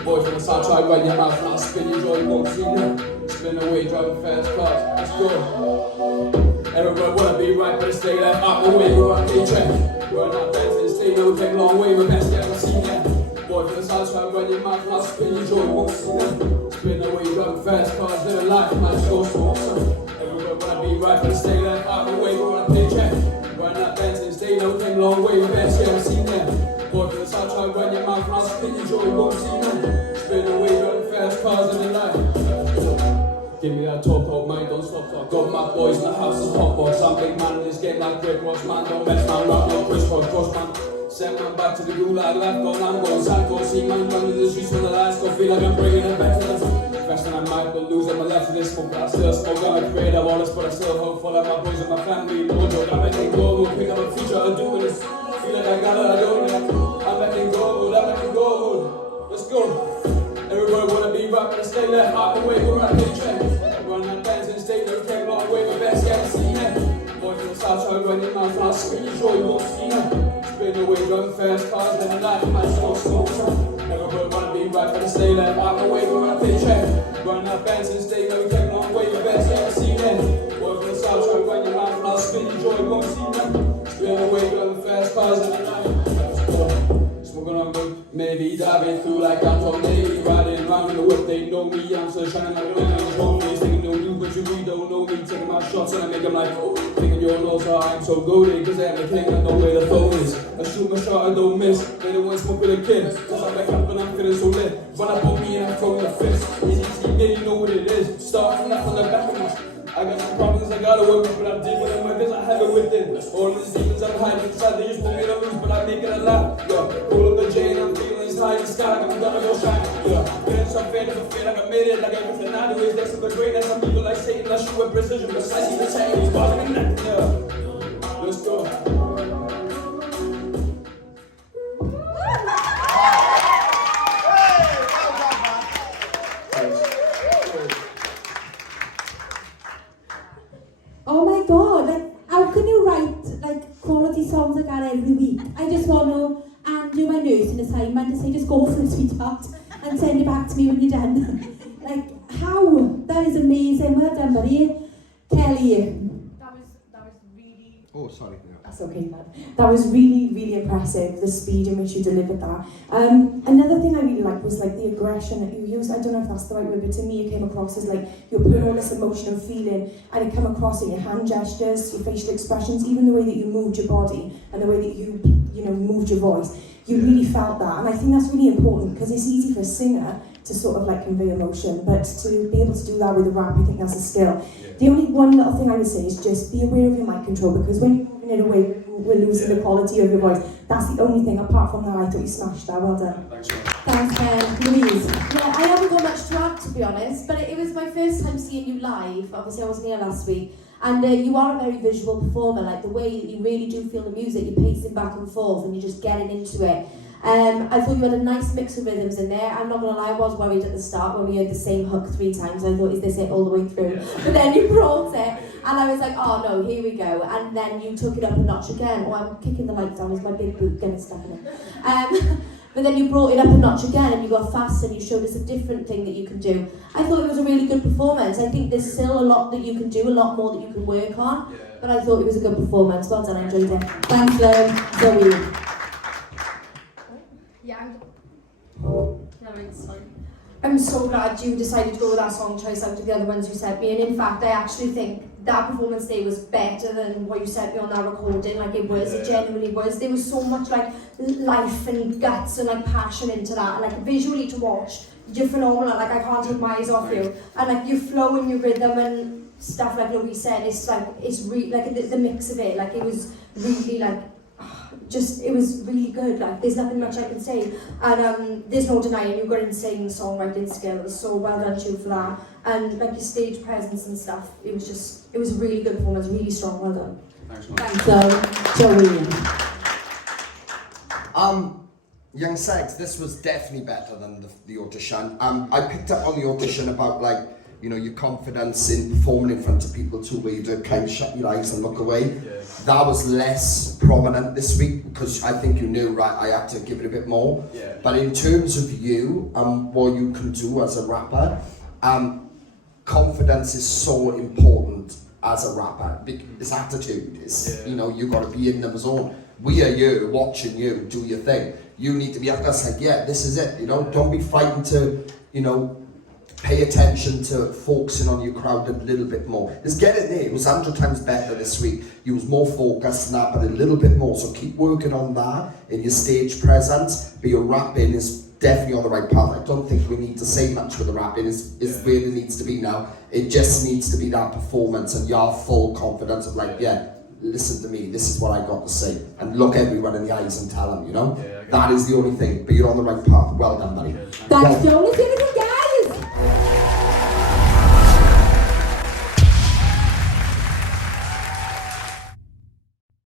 Boy from the south side, run your mouth, now spin your joy, won't see now. Spin away, driving fast cars, let's go. Everybody wanna be right, but stay left out the way, we're on the track. Run out dancing, stay no, take long way, we're best ever seen ya. Boy from the south side, run your mouth, now spin your joy, won't see now. Spin away, driving fast cars, live a life, might go so. Everybody wanna be right, but stay left out the way, we're on the track. Run out dancing, stay no, take long way, we're best ever seen ya. Boy from the south side, run your mouth, now spin your joy, won't see now. Spin away, driving fast cars in the life. Give me that talk, oh mate, don't stop talk. Got my boys in the house, is hot box. I'm big man in this game like Rick Ross, man. Don't mess man, rock no cross man. Send man back to the gulag, left gone, I'm going psycho. See man running the streets when the lights go, feel like I'm bringing it back to the best when I might go lose on my left to this foot, but I still smoke. I'm afraid of all this, but I still hopeful that my boys and my family. No joke, I'm letting go, we'll pick up a future, I'll do this. Feel like I got it, I don't know. I'm letting go, let's go. Everybody wanna be right, but stay left out the way, we're at the track. Run that dancing, stay there, take long way, but best ever seen it. Boy from the south side, run your mouth, now spin your joy, you won't see it. Spin away, driving fast cars, living life, you might smoke. Everybody wanna be right, but stay left out the way, we're at the track. Run that dancing, stay there, take long way, but best ever seen it. Boy from the south side, run your mouth, now spin your joy, you won't see it. Spin away, driving fast cars, living life. Smoking on good, maybe diving through like I'm from Navy. Riding around in the whip, they know me. I'm still shining like a living home. They thinking no you, but you really don't know me. Taking my shots and I make them like, oh, thinking your nose, how I'm so goated. Cause I have a king, I know where the phone is. I shoot my shot, I don't miss. They don't want to smoke with a kid. Cause I'm back up and I'm feeling so lit. Run up on me and I'm throwing a fist. Easy, yeah, you know what it is. Start from that from the back of my. I got some problems I gotta work with, but I'm deep in my biz, I have it within. All these demons I'm hiding inside, they just want me to lose, but I make it a lot. Yeah, pull up the J and I'm feeling it's high in the sky, like I'm gonna go shine. Yeah, feeling so fed up, feel like I made it, like everything I do is next to the greatness. I'm evil like Satan, I shoot with precision, precisely the same. He's bothering me. Yeah, let's go. Oh my god, like, how can you write like quality songs like that every week? I just want to undo my nursing assignment and say just go for it, sweetheart, and send it back to me when you're done. Like, how? That is amazing. Well done, buddy. Kelly. That was really... Oh, sorry. Yeah. That's okay, man. That was really, really impressive, the speed in which you delivered that. Another thing I really liked was like the aggression that you used. I don't know if that's the right word, but to me it came across as like you're putting all this emotion and feeling, and it came across in your hand gestures, your facial expressions, even the way that you moved your body and the way that you moved your voice. You really felt that, and I think that's really important because it's easy for a singer to sort of like convey emotion, but to be able to do that with a rap, I think that's a skill. The only one little thing I would say is just be aware of your mic control, because when you're moving it away, we're losing the quality of your voice. That's the only thing. Apart from that, I thought you smashed that. Well done. Thanks, Louise. Yeah, I haven't got much to add, to be honest, but it was my first time seeing you live. Obviously, I wasn't here last week. And you are a very visual performer, like the way that you really do feel the music, you're pacing back and forth and you're just getting into it. I thought you had a nice mix of rhythms in there. I'm not going to lie, I was worried at the start when we heard the same hook 3 times. I thought, is this it all the way through? But then you brought it, and I was like, oh no, here we go. And then you took it up a notch again. Oh, I'm kicking the lights down, is my big boot getting stuck in it? But then you brought it up a notch again, and you got fast, and you showed us a different thing that you can do. I thought it was a really good performance. I think there's still a lot that you can do, a lot more that you can work on. But I thought it was a good performance. Well done, I enjoyed it. Thanks, Zoe. I'm so glad you decided to go with that song choice out of the other ones you sent me, and in fact I actually think that performance day was better than what you sent me on that recording. Like it genuinely was. There was so much like life and guts and like passion into that, and like visually to watch, you're phenomenal. Like I can't take my eyes off you, and like your flow and your rhythm and stuff like Louise said, it's like it's really like the mix of it, like it was really like it was really good. Like there's nothing much I can say, and there's no denying you've got insane songwriting skills, so well done to you for that. And like your stage presence and stuff, it was a really good performance, really strong. Well done. Thanks, man. Thanks, Joey. YvngSegs, this was definitely better than the audition. I picked up on the audition about like, you know, your confidence in performing in front of people too, where you do kind of shut your eyes and look away. Yeah. That was less prominent this week because I think you knew, right, I had to give it a bit more. Yeah. But in terms of you, what you can do as a rapper, confidence is so important as a rapper. It's attitude. It's, you know, you got to be in the zone. We are you, watching you, do your thing. You need to be up there saying, yeah, this is it, you know. Don't be frightened to, you know, pay attention to focusing on your crowd a little bit more. Just get it there. It was 100 times better this week. You was more focused on that, but a little bit more. So keep working on that in your stage presence. But your rapping is definitely on the right path. I don't think we need to say much with the rapping. It's where it needs to be now. It just needs to be that performance and your full confidence of like, yeah, listen to me, this is what I got to say. And look everyone in the eyes and tell them, you know? Yeah, that is the only thing. But you're on the right path. Well done, buddy. Thanks, Joey.